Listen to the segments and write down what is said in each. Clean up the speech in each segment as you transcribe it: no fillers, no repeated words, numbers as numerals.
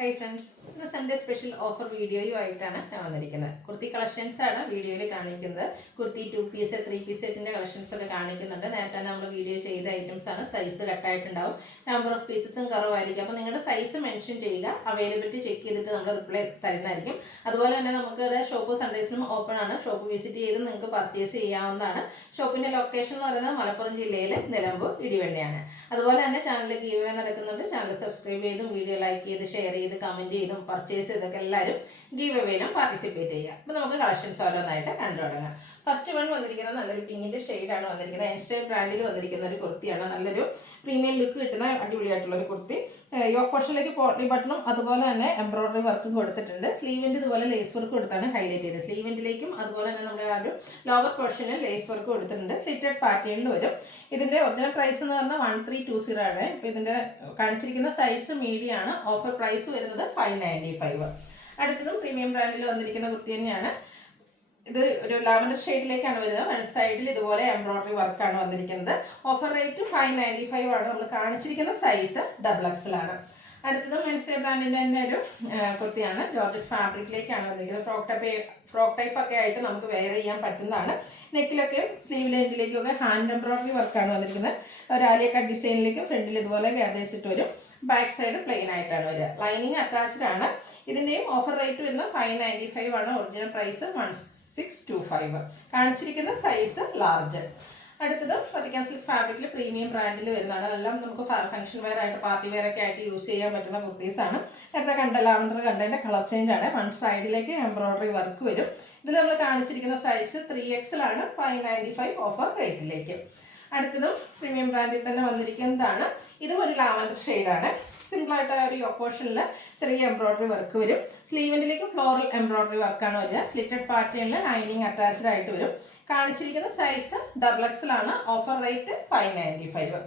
Hi friends, ഇന്ന് Sunday special offer വീഡിയോയുമായിട്ടാണ് ഞാൻ വന്നിരിക്കുന്നത്. കുർത്തി കളക്ഷൻസ് ആണ് വീഡിയോയിൽ കാണിക്കുന്നത്. കുർത്തി 2 പീസ് 3 പീസ് സെറ്റിന്റെ കളക്ഷൻസ് ഒക്കെ കാണിക്കുന്നുണ്ട്. നേരത്തെ നമ്മൾ വീഡിയോ ചെയ്ത ഐറ്റംസ് ആണ്. സൈസ് കട്ടായിട്ടുണ്ടാവും, നമ്പർ ഓഫ് പീസസും കുറവായിരിക്കും. അപ്പോൾ നിങ്ങളുടെ സൈസ് മെൻഷൻ ചെയ്യുക, അവൈലബിലിറ്റി ചെക്ക് ചെയ്തിട്ട് നമ്മൾ റിപ്ലൈ തരുന്നതായിരിക്കും. അതുപോലെ തന്നെ നമുക്ക് ഷോപ്പ് സൺഡേസിനും ഓപ്പൺ ആണ്. ഷോപ്പ് വിസിറ്റ് ചെയ്ത് നിങ്ങൾക്ക് പർച്ചേസ് ചെയ്യാവുന്നതാണ്. ഷോപ്പിന്റെ ലൊക്കേഷൻ എന്ന് പറയുന്നത് മലപ്പുറം ജില്ലയിലെ നിലമ്പൂർ ഇടിവെള്ളിയാണ്. അതുപോലെ തന്നെ ചാനൽ ഗീവ് അവേ നടക്കുന്നുണ്ട്. ചാനൽ സബ്സ്ക്രൈബ് ചെയ്തും വീഡിയോ ലൈക്ക് ചെയ്ത് ഷെയർ ചെയ്ത് കമന്റ് ചെയ്തും പർച്ചേസ് ചെയ്തൊക്കെ എല്ലാവരും ഗീവ് അവേയിലും പാർട്ടിസിപ്പേറ്റ് ചെയ്യുക. അപ്പോൾ നമുക്ക് കളക്ഷൻസ് ഓരോന്നായിട്ട് കണ്ടു തുടങ്ങാം. ഫസ്റ്റ് വൺ വന്നിരിക്കുന്നത് നല്ലൊരു പിങ്കിന്റെ ഷെയ്ഡാണ് വന്നിരിക്കുന്നത്. എൻസ്റ്റൈൽ ബ്രാൻഡിൽ വന്നിരിക്കുന്ന ഒരു കുർത്തിയാണ്. നല്ലൊരു പ്രീമിയം ലുക്ക് കിട്ടുന്ന അടിപൊളിയായിട്ടുള്ള ഒരു കുർത്തി. യോക്ക് പോർഷനിലേക്ക് പോട്ട്ലി ബട്ടണും അതുപോലെ തന്നെ എംബ്രോയിഡറി വർക്കും കൊടുത്തിട്ടുണ്ട്. സ്ലീവിൻ്റെ ഇതുപോലെ ലേസ് വർക്ക് കൊടുത്താണ് ഹൈലൈറ്റ് ചെയ്തത്. സ്ലീവിൻ്റിലേക്കും അതുപോലെ തന്നെ നമ്മുടെ ആ ഒരു ലോവർ പോർഷനിൽ ലേസ് വർക്ക് കൊടുത്തിട്ടുണ്ട്. സ്ലിറ്റഡ് പാറ്റേണിൽ വരും. ഇതിൻ്റെ ഒറിജിനൽ പ്രൈസ് എന്ന് പറഞ്ഞാൽ 1320 ആണ്. ഇപ്പോൾ ഇതിൻ്റെ കാണിച്ചിരിക്കുന്ന സൈസ് മീഡിയം ആണ്. ഓഫർ പ്രൈസ് വരുന്നത് 595. അടുത്തതും പ്രീമിയം ബ്രാൻഡിൽ വന്നിരിക്കുന്ന കുർത്തി തന്നെയാണ്. ഇത് ഒരു ലാവൻഡർ ഷെയ്ഡിലേക്കാണ് വരുന്നത്. വൺ സൈഡിൽ ഇതുപോലെ എംബ്രോയിഡറി വർക്കാണ് വന്നിരിക്കുന്നത്. ഓഫർ റേറ്റ് 595 ആണ്. നമ്മൾ കാണിച്ചിരിക്കുന്ന സൈസ് XXL ആണ്. അടുത്തത് മെൻസേ ബ്രാൻഡിൻ്റെ തന്നെ ഒരു കുർത്തിയാണ്. ജോർജറ്റ് ഫാബ്രിക്കിലേക്കാണ് വന്നിരിക്കുന്നത്. ഫ്രോക്ക് ടൈപ്പ് ഒക്കെ ആയിട്ട് നമുക്ക് വെയർ ചെയ്യാൻ പറ്റുന്നതാണ്. നെക്കിലൊക്കെ സ്ലീവ് ലെൻറ്റിലേക്കൊക്കെ ഹാൻഡ് എംബ്രോയിഡറി വർക്കാണ് വന്നിരിക്കുന്നത്. ഒരു ആലിയ കട്ട് ഡിസൈനിലേക്ക് ഫ്രണ്ടിൽ ഇതുപോലെ ഗാദേഴ്സ് ഇട്ട് വരും. ബാക്ക് സൈഡ് പ്ലെയിൻ ആയിട്ടാണ് വരിക. ലൈനിങ് അറ്റാച്ച്ഡ് ആണ്. ഇതിൻ്റെയും ഓഫർ റേറ്റ് വരുന്നത് 595 ആണ്. Original price 1625. കാണിച്ചിരിക്കുന്ന സൈസ് ലാർജ്. അടുത്തത് വത്തിക്കാൻ സിൽക്ക് ഫാബ്രിക്കിൽ പ്രീമിയം ബ്രാൻഡിൽ വരുന്നതാണ്. അതെല്ലാം നമുക്ക് ഫംഗ്ഷൻ വെയർ ആയിട്ട് പാർട്ടി വെയർ ഒക്കെ ആയിട്ട് യൂസ് ചെയ്യാൻ പറ്റുന്ന കുർത്തീസാണ്. നേരത്തെ കണ്ട ലാവൻഡർ കണ്ടതിൻ്റെ കളർ ചേഞ്ച് ആണ്. വൺ സൈഡിലേക്ക് എംബ്രോയിഡറി വർക്ക് വരും. ഇതിൽ നമ്മൾ കാണിച്ചിരിക്കുന്ന സൈസ് 3XL ആണ്. 595 ഓഫർ റേറ്റിലേക്ക്. അടുത്തതും പ്രീമിയം ബ്രാൻഡിൽ തന്നെ വന്നിരിക്കുന്നതാണ്. ഇതും ഒരു ലാവൻഡർ ഷെയ്ഡാണ്. സിമ്പിളായിട്ട് ഒരു യോക്ക് പോർഷനിൽ ചെറിയ എംബ്രോയിഡറി വർക്ക് വരും. സ്ലീവിൻ്റിലേക്ക് ഫ്ലോറൽ എംബ്രോയിഡറി വർക്കാണ് വരിക. സ്ലിറ്റഡ് പാറ്റേണിൽ ലൈനിങ് അറ്റാച്ച്ഡ് ആയിട്ട് വരും. കാണിച്ചിരിക്കുന്ന സൈസ് XXL ആണ്. Offer rate 595.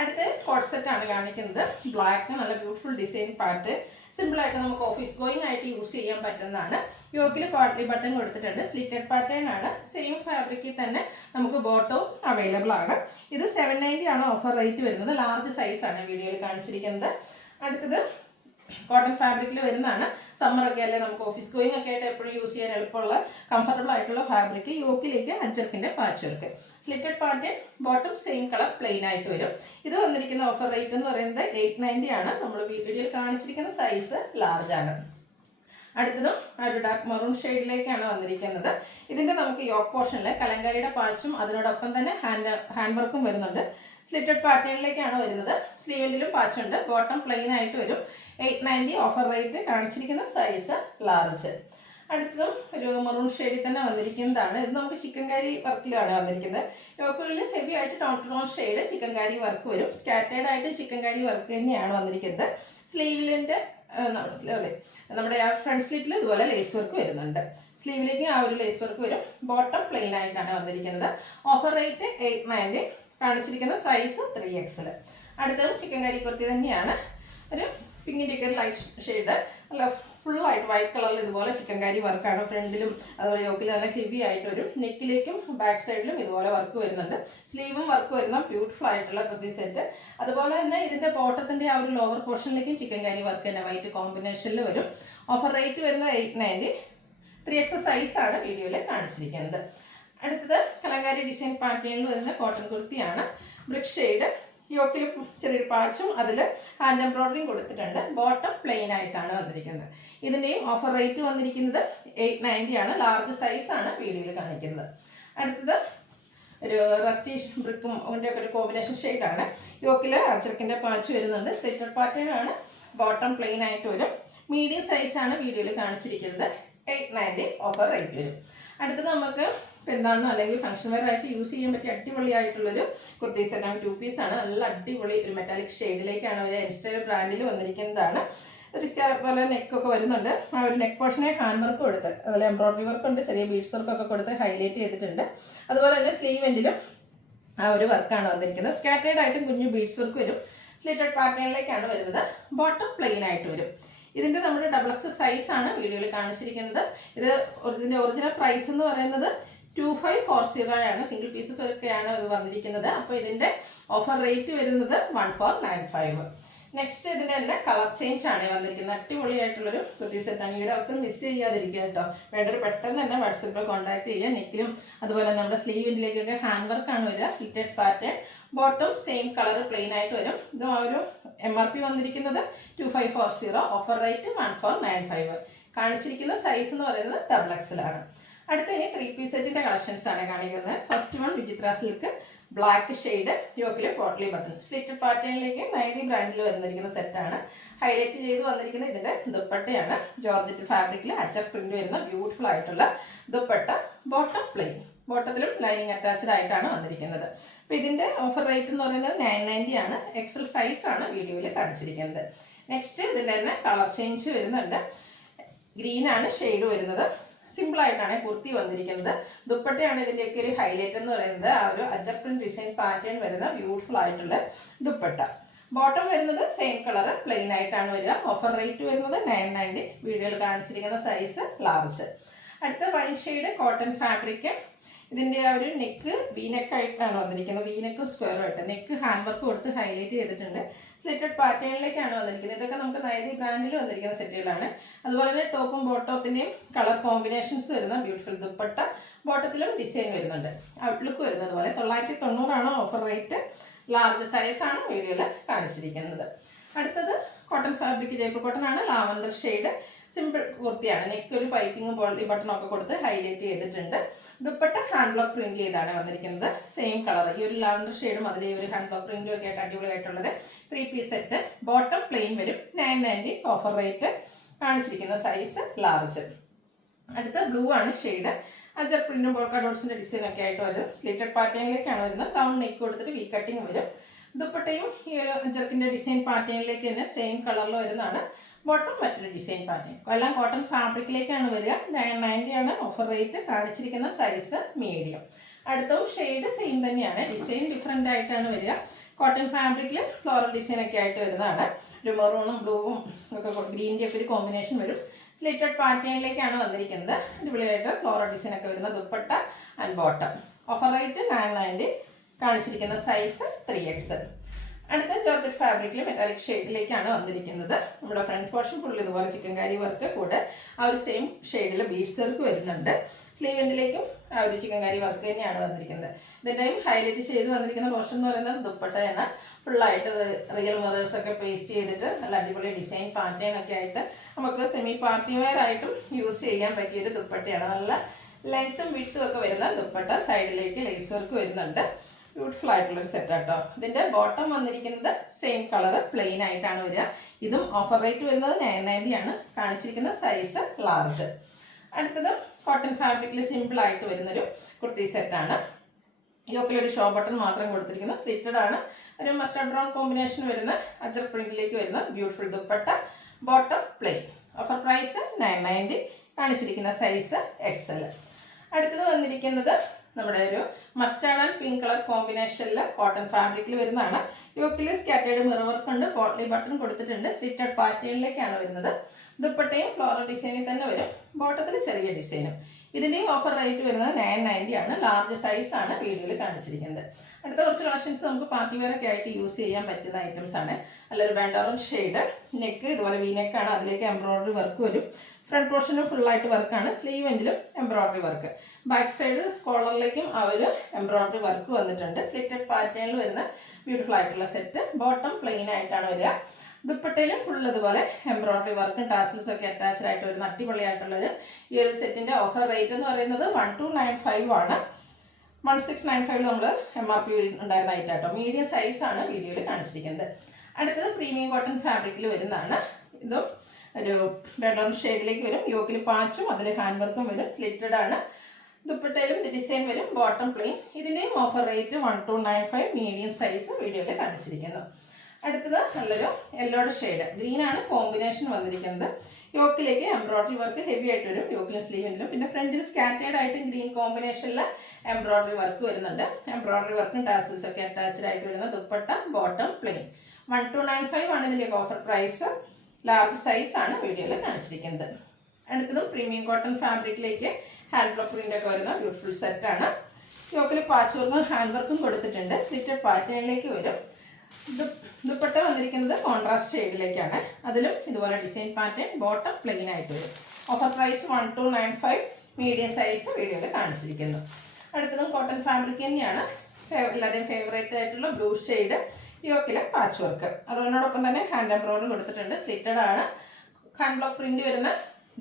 അടുത്ത് കോട്ട് സെറ്റ് ആണ് കാണിക്കുന്നത്. ബ്ലാക്ക് നല്ല ബ്യൂട്ടിഫുൾ ഡിസൈൻ പാറ്റേൺ. സിമ്പിളായിട്ട് നമുക്ക് ഓഫീസ് ഗോയിങ് ആയിട്ട് യൂസ് ചെയ്യാൻ പറ്റുന്നതാണ്. യോക്കിൽ പോട്ട്ലി ബട്ടൺ കൊടുത്തിട്ടുണ്ട്. സ്ലിറ്റഡ് പാറ്റേൺ ആണ്. സെയിം ഫാബ്രിക്കിൽ തന്നെ നമുക്ക് ബോട്ടവും അവൈലബിൾ ആണ്. ഇത് 790 ആണ് ഓഫർ റേറ്റ് വരുന്നത്. ലാർജ് സൈസ് ആണ് വീഡിയോയിൽ കാണിച്ചിരിക്കുന്നത്. അടുത്തത് കോട്ടൺ ഫാബ്രിക്കിൽ വരുന്നതാണ്. സമ്മറൊക്കെ അല്ലേ, നമുക്ക് ഓഫീസ് ഗോയിങ് ഒക്കെ ആയിട്ട് എപ്പോഴും യൂസ് ചെയ്യാൻ എളുപ്പമുള്ള കംഫർട്ടബിൾ ആയിട്ടുള്ള ഫാബ്രിക്. യോക്കിലേക്ക് അഞ്ചർക്കിൻ്റെ patch work. Slitted pattern, bottom same colour plain ആയിട്ട് വരും. ഇത് വന്നിരിക്കുന്ന ഓഫർ റേറ്റ് എന്ന് പറയുന്നത് 890 ആണ്. നമ്മൾ വീഡിയോയിൽ കാണിച്ചിരിക്കുന്ന സൈസ് ലാർജ് ആണ്. അടുത്തതും ഒരു ഡാർക്ക് മറൂൺ ഷെയ്ഡിലേക്കാണ് വന്നിരിക്കുന്നത്. ഇതിൻ്റെ നമുക്ക് യോക്ക് പോർഷനിൽ കലങ്കാരിയുടെ പാച്ചും അതിനോടൊപ്പം തന്നെ ഹാൻഡ് വർക്കും വരുന്നുണ്ട്. സ്ലിറ്റഡ് പാറ്റേണിലേക്കാണ് വരുന്നത്. സ്ലീവിൻ്റിലും പാച്ചുണ്ട്. ബോട്ടം പ്ലെയിൻ ആയിട്ട് വരും. 890 ഓഫർ റേറ്റ്. കാണിച്ചിരിക്കുന്ന സൈസ് ലാർജ്. അടുത്തതും ഒരു മറൂൺ ഷെയ്ഡിൽ തന്നെ വന്നിരിക്കുന്നതാണ്. ഇത് നമുക്ക് ചിക്കൻ കാരി വർക്കിലാണ് വന്നിരിക്കുന്നത്. യോക്കുകളിൽ ഹെവി ആയിട്ട് tone to tone shade chikankari work വരും. സ്കാറ്റേഡ് ആയിട്ട് ചിക്കൻ കാരി വർക്ക് തന്നെയാണ് വന്നിരിക്കുന്നത്. സ്ലീവിലിൻ്റെ നമ്മുടെ ആ ഫ്രണ്ട് സ്ലിറ്റിൽ ഇതുപോലെ ലേസ് വർക്ക് വരുന്നുണ്ട്. സ്ലീവിലേക്ക് ആ ഒരു ലേസ് വർക്ക് വരും. ബോട്ടം പ്ലെയിൻ ആയിട്ടാണ് വന്നിരിക്കുന്നത്. Offer rate 890. കാണിച്ചിരിക്കുന്ന സൈസ് 3XL. അടുത്തതും ചിക്കൻ കറി കുർത്തി തന്നെയാണ്. ഒരു പിങ്കിൻ്റെ ഒക്കെ ലൈറ്റ് ഷെയ്ഡ്, നല്ല ഫുള്ളായിട്ട് വൈറ്റ് കളറിൽ ഇതുപോലെ ചിക്കൻ കറി വർക്കാണ്. ഫ്രണ്ടിലും അതുപോലെ യോക്കിൽ നല്ല ഹെവി ആയിട്ട് വരും. നെക്കിലേക്കും ബാക്ക് സൈഡിലും ഇതുപോലെ വർക്ക് വരുന്നുണ്ട്. സ്ലീവും വർക്ക് വരുന്ന ബ്യൂട്ടിഫുൾ ആയിട്ടുള്ള കുർത്തി സെറ്റ്. അതുപോലെ തന്നെ ഇതിൻ്റെ ബോട്ടത്തിൻ്റെ ആ ഒരു ലോവർ പോർഷനിലേക്കും ചിക്കൻ കറി വർക്ക് തന്നെ വൈറ്റ് കോമ്പിനേഷനിൽ വരും. ഓഫർ റേറ്റ് വരുന്ന 890. 3XL സൈസാണ് വീഡിയോയിൽ കാണിച്ചിരിക്കുന്നത്. അടുത്തത് കലങ്കാരി ഡിസൈൻ പാറ്റേണിൽ വരുന്ന കോട്ടൺ കുർത്തിയാണ്. Brick shade. യോക്കിൽ ചെറിയൊരു പാച്ചും അതിൽ ഹാൻഡ് എംബ്രോയിഡറിയും കൊടുത്തിട്ടുണ്ട്. ബോട്ടം പ്ലെയിൻ ആയിട്ടാണ് വന്നിരിക്കുന്നത്. ഇതിൻ്റെയും ഓഫർ റേറ്റ് വന്നിരിക്കുന്നത് 890 ആണ്. ലാർജ് സൈസാണ് വീഡിയോയിൽ കാണിക്കുന്നത്. അടുത്തത് ഒരു റസ്റ്റി ബ്രിക്കും അതിൻ്റെ ഒക്കെ ഒരു കോമ്പിനേഷൻ ഷെയ്ഡാണ്. യോക്കിൽ അച്ചർക്കിൻ്റെ പാച്ച് വരുന്നുണ്ട്. സ്ലിറ്റഡ് പാറ്റേൺ ആണ്. ബോട്ടം പ്ലെയിൻ ആയിട്ട് വരും. മീഡിയം സൈസാണ് വീഡിയോയിൽ കാണിച്ചിരിക്കുന്നത്. 890 ഓഫർ റേറ്റ് വരും. അടുത്തത് നമുക്ക് പെരുന്നാളിനോ അല്ലെങ്കിൽ ഫംഗ്ഷൻ വെയർ ആയിട്ട് യൂസ് ചെയ്യാൻ പറ്റിയ അടിപൊളിയായിട്ടുള്ളൊരു കുർത്തി സെറ്റാണ്. 2 പീസാണ്. നല്ല അടിപൊളി ഒരു മെറ്റാലിക് ഷെയ്ഡിലേക്കാണ് ഒരു എൻസ്റ്റൈൽ ബ്രാൻഡിൽ വന്നിരിക്കുന്നതാണ്. ഒരു സ്കാർഫ് പോലെ നെക്കൊക്കെ വരുന്നുണ്ട്. ആ ഒരു നെക്ക് പോർഷനെ ഹാൻഡ് വർക്ക് കൊടുത്ത് അതുപോലെ എംബ്രോയിഡറി വർക്ക് ഉണ്ട്. ചെറിയ ബീഡ്സ് വർക്കൊക്കെ കൊടുത്ത് ഹൈലൈറ്റ് ചെയ്തിട്ടുണ്ട്. അതുപോലെ തന്നെ സ്ലീവ് എൻഡിലും ആ ഒരു വർക്കാണ് വന്നിരിക്കുന്നത്. സ്കാറ്റേഡ് ആയിട്ടും കുഞ്ഞു ബീഡ്സ് വർക്ക് വരും. സ്ലിറ്റഡ് പാറ്റേണിലേക്കാണ് വരുന്നത്. ബോട്ടം പ്ലെയിൻ ആയിട്ട് വരും. ഇതിൻ്റെ നമ്മുടെ XXL സൈസാണ് വീഡിയോയിൽ കാണിച്ചിരിക്കുന്നത്. ഇതിൻ്റെ ഒറിജിനൽ പ്രൈസ് എന്ന് പറയുന്നത് 2540 ആണ്. സിംഗിൾ പീസസ് ഒക്കെയാണ് ഇത് വന്നിരിക്കുന്നത്. അപ്പോൾ ഇതിൻ്റെ ഓഫർ റേറ്റ് വരുന്നത് 1495. നെക്സ്റ്റ് ഇതിൻ്റെ തന്നെ കളർ ചേഞ്ച് ആണ് വന്നിരിക്കുന്നത്. അടിപൊളിയായിട്ടുള്ളൊരു കുർത്തി സെറ്റാണ്. ഈ ഒരു അവസരം മിസ് ചെയ്യാതിരിക്കുക കേട്ടോ. വേണ്ടൊരു പെട്ടെന്ന് തന്നെ വാട്സപ്പിൽ കോൺടാക്ട് ചെയ്യുക. നെക്കിലും അതുപോലെ നമ്മുടെ സ്ലീവിൻ്റിലേക്കൊക്കെ ഹാൻഡ് വർക്കാണ് വരിക. Slitted pattern, bottom same colour plain ആയിട്ട് വരും. ഇത് ഒരു MRP വന്നിരിക്കുന്നത് 2540, ഓഫർ റേറ്റ് 1495. കാണിച്ചിരിക്കുന്ന സൈസ് എന്ന് പറയുന്നത് XXL ആണ്. അടുത്ത ഇനി 3 പീസ് സെറ്റിൻ്റെ കളക്ഷൻസ് ആണ് കാണിക്കുന്നത്. First one Vichitra silk black shade, യോക്കിലെ പോട്ട്ലി ബട്ടൺ, സ്ലിറ്റഡ് പാറ്റേണിലേക്ക് നൈതി ബ്രാൻഡിൽ വന്നിരിക്കുന്ന സെറ്റാണ്. ഹൈലൈറ്റ് ചെയ്ത് വന്നിരിക്കുന്ന ഇതിൻ്റെ ദുപ്പട്ടയാണ്. ജോർജറ്റ് ഫാബ്രിക്കിൽ അച്ചർ പ്രിന്റ് വരുന്ന ബ്യൂട്ടിഫുൾ ആയിട്ടുള്ള ദുപ്പട്ട, ബോട്ടം പ്ലെയിൻ, ബോട്ടത്തിലും ലൈനിങ് അറ്റാച്ച്ഡ് ആയിട്ടാണ് വന്നിരിക്കുന്നത്. അപ്പോൾ ഇതിൻ്റെ ഓഫർ റേറ്റ് എന്ന് പറയുന്നത് 990 ആണ്. XL സൈസ് ആണ് വീഡിയോയിൽ കാണിച്ചിരിക്കുന്നത്. നെക്സ്റ്റ് ഇതിൻ്റെ തന്നെ കളർ ചേഞ്ച് വരുന്നുണ്ട്. ഗ്രീൻ ആണ് ഷെയ്ഡ് വരുന്നത്. സിമ്പിളായിട്ടാണ് കുർത്തി വന്നിരിക്കുന്നത്. ദുപ്പട്ടയാണ് ഇതിൻ്റെയൊക്കെ ഒരു ഹൈലൈറ്റ് എന്ന് പറയുന്നത്. ആ ഒരു അജർ പ്രിന്റ് ഡിസൈൻ പാറ്റേൺ വരുന്ന ബ്യൂട്ടിഫുൾ ആയിട്ടുള്ള ദുപ്പട്ട. ബോട്ടം വരുന്നത് സെയിം കളർ പ്ലെയിൻ ആയിട്ടാണ് വരിക. ഓഫർ റേറ്റ് വരുന്നത് 990. വീഡിയോയിൽ കാണിച്ചിരിക്കുന്ന സൈസ് ലാർജ്. അടുത്ത വൈൻ ഷെയ്ഡ് കോട്ടൺ ഫാബ്രിക്. ഇതിൻ്റെ ആ ഒരു നെക്ക് വീനെക്കായിട്ടാണ് വന്നിരിക്കുന്നത്. വീനെക്ക് സ്ക്വയറും ആയിട്ട് നെക്ക് ഹാൻഡ് വർക്ക് കൊടുത്ത് ഹൈലൈറ്റ് ചെയ്തിട്ടുണ്ട്. സ്ലിറ്റഡ് പാറ്റേണിലേക്കാണ് വന്നിരിക്കുന്നത്. ഇതൊക്കെ നമുക്ക് നൈതി ബ്രാൻഡിൽ വന്നിരിക്കുന്ന സെറ്റുകളാണ്. അതുപോലെ തന്നെ ടോപ്പും ബോട്ടത്തിൻ്റെയും കളർ കോമ്പിനേഷൻസ് വരുന്ന ബ്യൂട്ടിഫുൾ ദുപ്പട്ട, ബോട്ടത്തിലും ഡിസൈൻ വരുന്നുണ്ട്. ഔട്ട്ലുക്ക് വരുന്നത് പോലെ 990 ഓഫർ റേറ്റ്. ലാർജ് സൈസാണ് വീഡിയോയിൽ കാണിച്ചിരിക്കുന്നത്. അടുത്തത് കോട്ടൺ ഫാബ്രിക്, ജയ്പൂർ കോട്ടൺ ആണ്. ലാവൻഡർ ഷെയ്ഡ് സിമ്പിൾ കുർത്തിയാണ്. നെക്ക് ഒരു പൈപ്പിങ്ങും പോളി ബട്ടണൊക്കെ കൊടുത്ത് ഹൈലൈറ്റ് ചെയ്തിട്ടുണ്ട്. ദുപ്പട്ട ഹാൻഡ് ബ്ലോക്ക് പ്രിന്റ് ചെയ്താണ് വന്നിരിക്കുന്നത്. സെയിം കളർ, ഈ ഒരു ലാവൻഡർ ഷെയ്ഡും അതിൽ ഒരു ഹാൻഡ് ബ്ലോക്ക് പ്രിന്റും ഒക്കെ ആയിട്ട് അടിപൊളിയായിട്ടുള്ളത് 3 പീസ് സെറ്റ്. ബോട്ടം പ്ലെയിൻ വരും. 990 ഓഫർ റേറ്റ്. കാണിച്ചിരിക്കുന്ന സൈസ് ലാർജ്. അടുത്ത ബ്ലൂ ആണ് ഷെയ്ഡ്. അജർ പ്രിന്റും പോൾക്ക ഡോട്ട്സിന്റെ ഡിസൈൻ ഒക്കെ ആയിട്ട് വരും. സ്ലിറ്റഡ് പാറ്റേണിലേക്കാണ് വരുന്നത്. റൗണ്ട് നെക്ക് കൊടുത്തിട്ട് വി കട്ടിങ് വരും. ദുപ്പട്ടയും ഈ ഒരു അജർക്കിന്റെ ഡിസൈൻ പാറ്റേണിലേക്ക് തന്നെ സെയിം കളറിൽ വരുന്നതാണ്. ബോട്ടം മറ്റൊരു ഡിസൈൻ പാറ്റേൺ. എല്ലാം കോട്ടൺ ഫാബ്രിക്കിലേക്കാണ് വരിക. 990 ആണ് ഓഫർ റേറ്റ്. കാണിച്ചിരിക്കുന്ന സൈസ് മീഡിയം. അടുത്തതും ഷെയ്ഡ് സെയിം തന്നെയാണ്. ഡിസൈൻ ഡിഫറെൻ്റ് ആയിട്ടാണ് വരിക. കോട്ടൺ ഫാബ്രിക്കിൽ ഫ്ലോറൽ ഡിസൈൻ ഒക്കെ ആയിട്ട് വരുന്നതാണ്. ഒരു മെറൂണും ബ്ലൂവും ഒക്കെ ഗ്രീൻ്റെ ഒക്കെ ഒരു കോമ്പിനേഷൻ വരും. സ്ലിറ്റഡ് പാറ്റേണിലേക്കാണ് വന്നിരിക്കുന്നത്. അടിപൊളിയായിട്ട് ഫ്ലോറൽ ഡിസൈൻ ഒക്കെ വരുന്ന dupatta and bottom. Offer rate 990. കാണിച്ചിരിക്കുന്ന സൈസ് 3XL. അടുത്ത ജോർജറ്റ് ഫാബ്രിക്കിൽ മെറ്റാലിക് ഷെയ്ഡിലേക്കാണ് വന്നിരിക്കുന്നത്. നമ്മുടെ ഫ്രണ്ട് പോർഷൻ ഫുൾ ഇതുപോലെ ചിക്കൻ കാരി വർക്ക് കൂടെ ആ ഒരു സെയിം ഷെയ്ഡിൽ ബീഡ്സ് വർക്ക് വരുന്നുണ്ട്. സ്ലീവെൻഡിലേക്കും ആ ഒരു ചിക്കൻ കാരി വർക്ക് തന്നെയാണ് വന്നിരിക്കുന്നത്. ഇതിൻ്റെയും ഹൈലൈറ്റ് ചെയ്ത് വന്നിരിക്കുന്ന പോർഷൻ എന്ന് പറയുന്നത് ദുപ്പട്ടയാണ്. ഫുള്ളായിട്ട് റിയൽ മിറേഴ്സ് ഒക്കെ പേസ്റ്റ് ചെയ്തിട്ട് നല്ല അടിപൊളി ഡിസൈൻ പാറ്റേൺ ഒക്കെ ആയിട്ട് നമുക്ക് സെമി പാർട്ടി വെയർ ആയിട്ടും യൂസ് ചെയ്യാൻ പറ്റിയൊരു ദുപ്പട്ടയാണ്. നല്ല ലെങ്ത്തും വിട്ടും ഒക്കെ വരുന്ന ദുപ്പട്ട. സൈഡിലേക്ക് ലേസ് വർക്ക് വരുന്നുണ്ട്. ബ്യൂട്ടിഫുൾ ആയിട്ടുള്ളൊരു സെറ്റ് കേട്ടോ. ഇതിൻ്റെ ബോട്ടം വന്നിരിക്കുന്നത് സെയിം കളർ പ്ലെയിൻ ആയിട്ടാണ് വരിക. ഇതും ഓഫർ റേറ്റ് വരുന്നത് 990 ആണ്. കാണിച്ചിരിക്കുന്ന സൈസ് ലാർജ്. അടുത്തത് കോട്ടൺ ഫാബ്രിക്കിൽ സിമ്പിൾ ആയിട്ട് വരുന്നൊരു കുർത്തി സെറ്റാണ്. യോക്കിലൊരു ഷോ ബട്ടൺ മാത്രം കൊടുത്തിരിക്കുന്ന സ്ലിറ്റഡ് ആണ്. ഒരു മസ്റ്റർഡ് ബ്രൗൺ കോമ്പിനേഷൻ വരുന്ന അജർ പ്രിന്റിലേക്ക് വരുന്ന beautiful dupatta, bottom plain. Offer price 990. കാണിച്ചിരിക്കുന്ന സൈസ് XL. അടുത്തത് വന്നിരിക്കുന്നത് നമ്മുടെ ഒരു മസ്റ്റാർഡ് ആൻഡ് പിങ്ക് കളർ കോമ്പിനേഷനിൽ കോട്ടൺ ഫാബ്രിക്കിൽ വരുന്നതാണ്. യോക്കിൽ സ്കാറ്റേർഡ് മിറർ വർക്ക് ഉണ്ട്. പോട്ട്ലി ബട്ടൺ കൊടുത്തിട്ടുണ്ട്. സ്ലിറ്റഡ് പാറ്റേണിലേക്കാണ് വരുന്നത്. ദുപ്പട്ടയും ഫ്ലോറൽ ഡിസൈനിൽ തന്നെ വരും. ബോട്ടത്തിൽ ചെറിയ ഡിസൈനും. ഇതിൻ്റെയും ഓഫർ റേറ്റ് വരുന്നത് 990 ആണ്. ലാർജ് സൈസാണ് വീഡിയോയിൽ കാണിച്ചിരിക്കുന്നത്. അടുത്ത കുറച്ച് കളക്ഷൻസ് നമുക്ക് പാർട്ടി വെയർ ഒക്കെ ആയിട്ട് യൂസ് ചെയ്യാൻ പറ്റുന്ന ഐറ്റംസ് ആണ്. നല്ലൊരു ബാൻഡോറൻ ഷെയ്ഡ്. നെക്ക് ഇതുപോലെ വി നെക്കാണ്. അതിലേക്ക് എംബ്രോയിഡറി വർക്ക് വരും. ഫ്രണ്ട് പോർഷനും ഫുള്ളായിട്ട് വർക്കാണ്. സ്ലീവ് എൻഡിലും എംബ്രോയിഡറി വർക്ക്. ബാക്ക് സൈഡ് കോളറിലേക്കും ആ ഒരു എംബ്രോയിഡറി വർക്ക് വന്നിട്ടുണ്ട്. സ്ലിറ്റഡ് പാറ്റേണിൽ വരുന്ന ബ്യൂട്ടിഫുൾ ആയിട്ടുള്ള സെറ്റ്. ബോട്ടം പ്ലെയിൻ ആയിട്ടാണ് വരിക. ദുപ്പട്ടയിലും ഫുൾ ഇതുപോലെ എംബ്രോയിഡറി വർക്കും ടാസിൽസ് ഒക്കെ അറ്റാച്ച്ഡ് ആയിട്ട് വരുന്ന അടിപൊളിയായിട്ടുള്ളത്. ഈ ഒരു സെറ്റിൻ്റെ ഓഫർ റേറ്റ് എന്ന് പറയുന്നത് 1295 ആണ്. 1695 നമ്മൾ MRP ഉണ്ടായിരുന്ന ഐറ്റം കേട്ടോ. മീഡിയം സൈസാണ് വീഡിയോയിൽ കാണിച്ചിരിക്കുന്നത്. അടുത്തത് പ്രീമിയം കോട്ടൺ ഫാബ്രിക്കിൽ വരുന്നതാണ്. ഇതും ഒരു റെഡ് ഷെയ്ഡിലേക്ക് വരും. യോക്കിൽ പാച്ചും അതിൽ ഹാൻഡ് വർക്കും വരും. സ്ലിറ്റഡ് ആണ്. ദുപ്പട്ടയിലും ഡിസൈൻ വരും. Bottom plain. ഇതിൻ്റെയും ഓഫർ റേറ്റ് 1295. മീഡിയം സൈസ് വീഡിയോയിൽ കാണിച്ചിരിക്കുന്നു. അടുത്തത് നല്ലൊരു യെല്ലോയുടെ ഷെയ്ഡ്. ഗ്രീനാണ് കോമ്പിനേഷൻ വന്നിരിക്കുന്നത്. യോക്കിലേക്ക് എംബ്രോയിഡറി വർക്ക് ഹെവി ആയിട്ട് വരും. യോക്കിലും സ്ലീവിലും. പിന്നെ ഫ്രണ്ടിൽ സ്കാറ്റേർഡ് ആയിട്ട് ഗ്രീൻ കോമ്പിനേഷനിൽ എംബ്രോയിഡറി വർക്ക് വരുന്നുണ്ട്. എംബ്രോയിഡറി വർക്കും ടാസിൽസ് ഒക്കെ അറ്റാച്ച്ഡ് ആയിട്ട് വരുന്ന ദുപ്പട്ട, ബോട്ടം പ്ലെയിൻ. 1295 ആണ് ഇതിൻ്റെ ഓഫർ പ്രൈസ്. ലാർജ് സൈസാണ് വീഡിയോയിൽ കാണിച്ചിരിക്കുന്നത്. അടുത്തതും പ്രീമിയം കോട്ടൺ ഫാബ്രിക്കിലേക്ക് ഹാൻഡ് ബ്ലോക്ക് പ്രിൻ്റ് ഒക്കെ വരുന്ന ബ്യൂട്ടിഫുൾ സെറ്റാണ്. യോക്കിൽ പാച്ച് വർക്കും ഹാൻഡ് വർക്കും കൊടുത്തിട്ടുണ്ട്. സ്ലിറ്റഡ് പാറ്റേണിലേക്ക് വരും. ദുപ്പട്ട വന്നിരിക്കുന്നത് കോൺട്രാസ്റ്റ് ഷെയ്ഡിലേക്കാണ്. അതിലും ഇതുപോലെ ഡിസൈൻ പാറ്റേൺ, ബോട്ടം പ്ലെയിൻ ആയിട്ട് വരും. ഓഫർ പ്രൈസ് 1295, മീഡിയം സൈസ് വീഡിയോയിൽ കാണിച്ചിരിക്കുന്നു. അടുത്തതും കോട്ടൺ ഫാബ്രിക് തന്നെയാണ്. എല്ലാവരുടെയും ഫേവറേറ്റ് ആയിട്ടുള്ള ബ്ലൂ ഷെയ്ഡ്, യോക്കിലെ പാച്ച് വർക്ക്. അതോടൊപ്പം തന്നെ ഹാൻഡ് എംബ്രോയിഡറി കൊടുത്തിട്ടുണ്ട്. സ്ലിറ്റഡ് ആണ്. ഹാൻഡ് ബ്ലോക്ക് പ്രിന്റ് വരുന്ന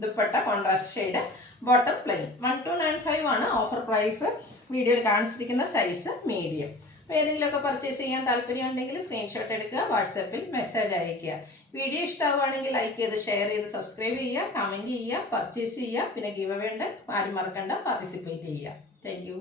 dupatta contrast shade, bottom plain. 1295 ആണ് ഓഫർ പ്രൈസ്. വീഡിയോയിൽ കാണിച്ചിരിക്കുന്ന സൈസ് മീഡിയം. ഏതെങ്കിലുമൊക്കെ പർച്ചേസ് ചെയ്യാൻ താല്പര്യമുണ്ടെങ്കിൽ സ്ക്രീൻഷോട്ട് എടുക്കുക, വാട്സാപ്പിൽ മെസ്സേജ് അയയ്ക്കുക. വീഡിയോ ഇഷ്ടമാവുകയാണെങ്കിൽ ലൈക്ക് ചെയ്ത്, ഷെയർ ചെയ്ത്, സബ്സ്ക്രൈബ് ചെയ്യുക, കമൻറ്റ് ചെയ്യുക, പർച്ചേസ് ചെയ്യുക. പിന്നെ ഗിവ് അവേ ഉണ്ട്, ആരും മറക്കണ്ട, പാർട്ടിസിപ്പേറ്റ് ചെയ്യുക. Thank you.